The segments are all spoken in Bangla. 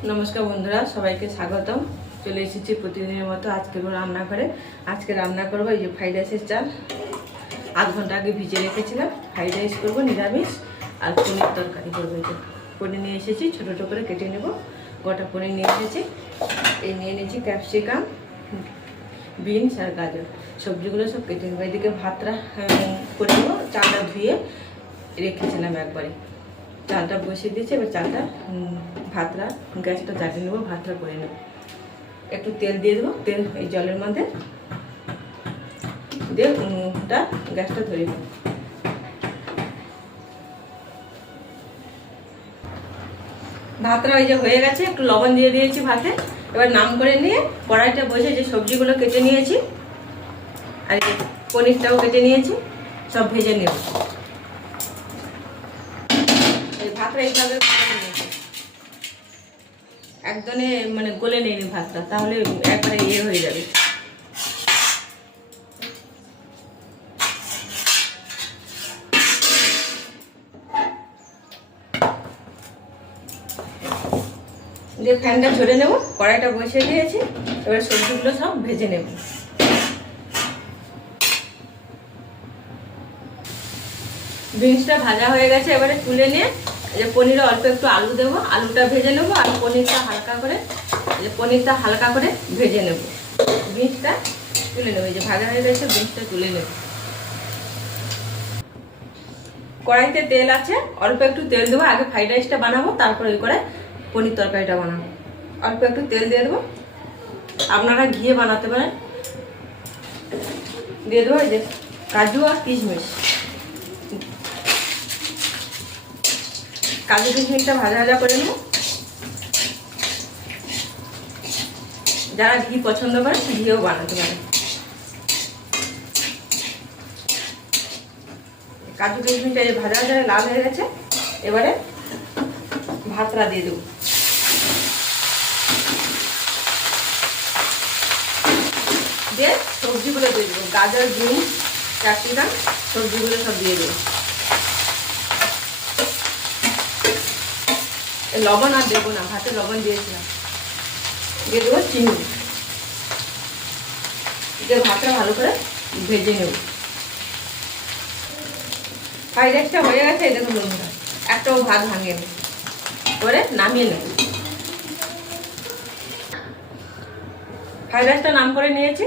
नमस्कार बंधुरा सबाइके स्वागतम। चले एसेছি प्रतिदिনের মতো আজকে রান্না করে। আজকে রান্না করব এই যে ফ্রাইড রাইসের চাল আধ ঘন্টা আগে ভিজে রেখেছিলাম। ফ্রাইড রাইস করব নিরামিষ আর পনির তরকারি করব। এই যে পনির নিয়ে এসেছি, ছোট ছোট করে কেটে নেব। গোটা পনির নিয়ে এসেছি। এই নিয়ে নিয়েছি ক্যাপসিকাম, বিনস আর গাজর, সবজিগুলো সব কেটে নেব। এদিকে ভাতটা করে নেব। চালটা ধুয়ে রেখেছিলাম একবারে, চালটা বসিয়ে দিয়েছি। এবার চালটা ভাতটা গ্যাসটা জ্বালিয়ে নেবো, ভাতটা করে নেব। একটু তেল দিয়ে দেবো, তেল এই জলের মধ্যে দিয়ে গ্যাসটা ধরে দেবো। ভাতটা ওই যে হয়ে গেছে, একটু লবণ দিয়ে দিয়েছি ভাতে। এবার নাম করে নিয়ে কড়াইটা বসে যে সবজিগুলো কেটে নিয়েছি আর পনিরটাও কেটে নিয়েছি, সব ভেজে নেব। এই ভাতটা এইভাবে একদমে মানে গলে নেই ভাতটা, তাহলে একবারে ইয়ে হয়ে যাবে। যে ফ্যানটা ঝরে নেব, কড়াইটা বসিয়ে দিয়েছি। এবার সবজিগুলো সব ভেজে নেব। বিনসটা ভাজা হয়ে গেছে, এবারে তুলে নিয়ে যে পনিরে অল্প একটু আলু দেবো, আলুটা ভেজে নেবো। আর পনিরটা হালকা করে ভেজে নেব। বিনসটা তুলে নেবো, এই যে ভাজা হয়ে গেছে, বিনসটা তুলে নেব। কড়াইতে তেল আছে, অল্প একটু তেল দেবো। আগে ফ্রাইড রাইসটা বানাবো, তারপর ওই করে পনির তরকারিটা বানাবো। অল্প একটু তেল দিয়ে দেবো, আপনারা ঘিয়ে বানাতে পারেন। দিয়ে দেবো এই যে কাজু আর কিশমিশ। কাজু কিশমিশটা ভাজা করে নেব। যারা ঘি পছন্দ করে ঘিও বানাতে পারে। কাজু কিশমিশটা ভাজা লাল হয়ে গেছে, এবারে ভাতটা দিয়ে দেবো। দিয়ে সবজিগুলো দিয়ে দেবো, গাজর, বিনস, ক্যাপসিকাম, সবজিগুলো সব দিয়ে দেবো। লবণ আর দেবো না, ভাতে লবণ দিয়েছিলাম। দিয়ে দেবো চিনি, দিয়ে ভাতটা ভালো করে ভেজে নেব। ফ্রাইড রাইসটা হয়ে গেছে, এই দেখুন বন্ধুরা, একটাও ভাত ভাঙিয়ে নেব, করে নামিয়ে নেব। ফ্রাইড রাইসটা নাম করে নিয়েছি।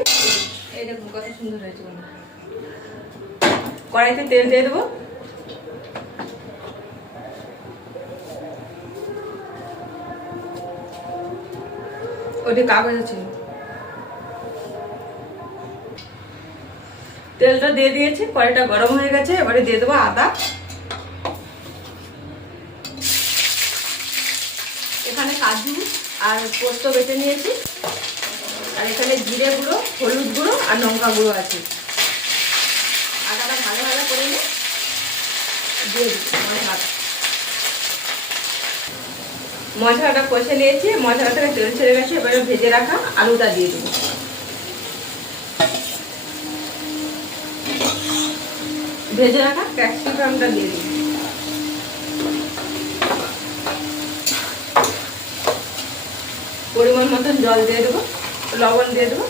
এই দেখুন কত সুন্দর হয়েছে বন্ধুরা। কড়াইতে তেল দিয়ে দেবো। ওটি কাগজ আছে, তেলটা দিয়ে দিয়েছি। কড়াইটা গরম হয়ে গেছে, এবারে দিয়ে দেবো আদা। এখানে কাজু আর পোস্ত বেটে নিয়েছি, আর এখানে জিরে গুঁড়ো, হলুদ গুঁড়ো আর লঙ্কা গুঁড়ো আছে। আদাটা ভালো করে নিয়ে দিয়ে দিই মশলাটা কষে নিয়েছি। মশলা থেকে তেল ছেড়ে গেছে, এবারে ভেজে রাখা আলুটা দিয়ে দেবো। ভেজে রাখা ক্যাপসিকামটা দিয়ে দিই। পরিমাণ মতন জল দিয়ে দেবো, লবণ দিয়ে দেবো।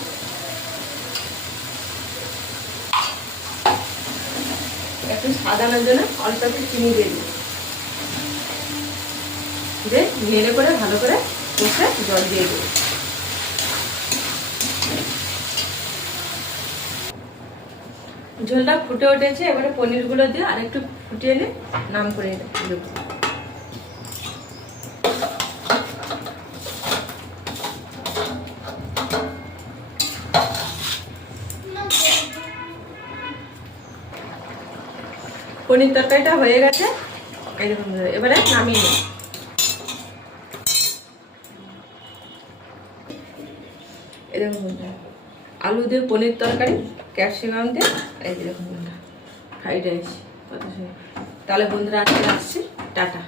একটু সাজানোর জন্য অল্প একটু চিনি দিয়ে দেবো। দিয়ে নেড়ে করে ভালো করে কষে জল দিয়ে দেবো। ঝোলটা ফুটে উঠেছে, এবারে পনিরগুলো দিয়ে আর একটু ফুটিয়ে নিয়ে নাম করে দেবো। পনির তরকারিটা হয়ে গেছে, এই দেখুন। এবারে নামিয়ে নিই। এই দেখুন আলু দিয়ে পনির তরকারি, ক্যাপসিকাম দিয়ে, এই দেখুন ফ্রাইড রাইস। কত সুন্দর। তাহলে বন্ধুরা আজকে আসছি, টাটা।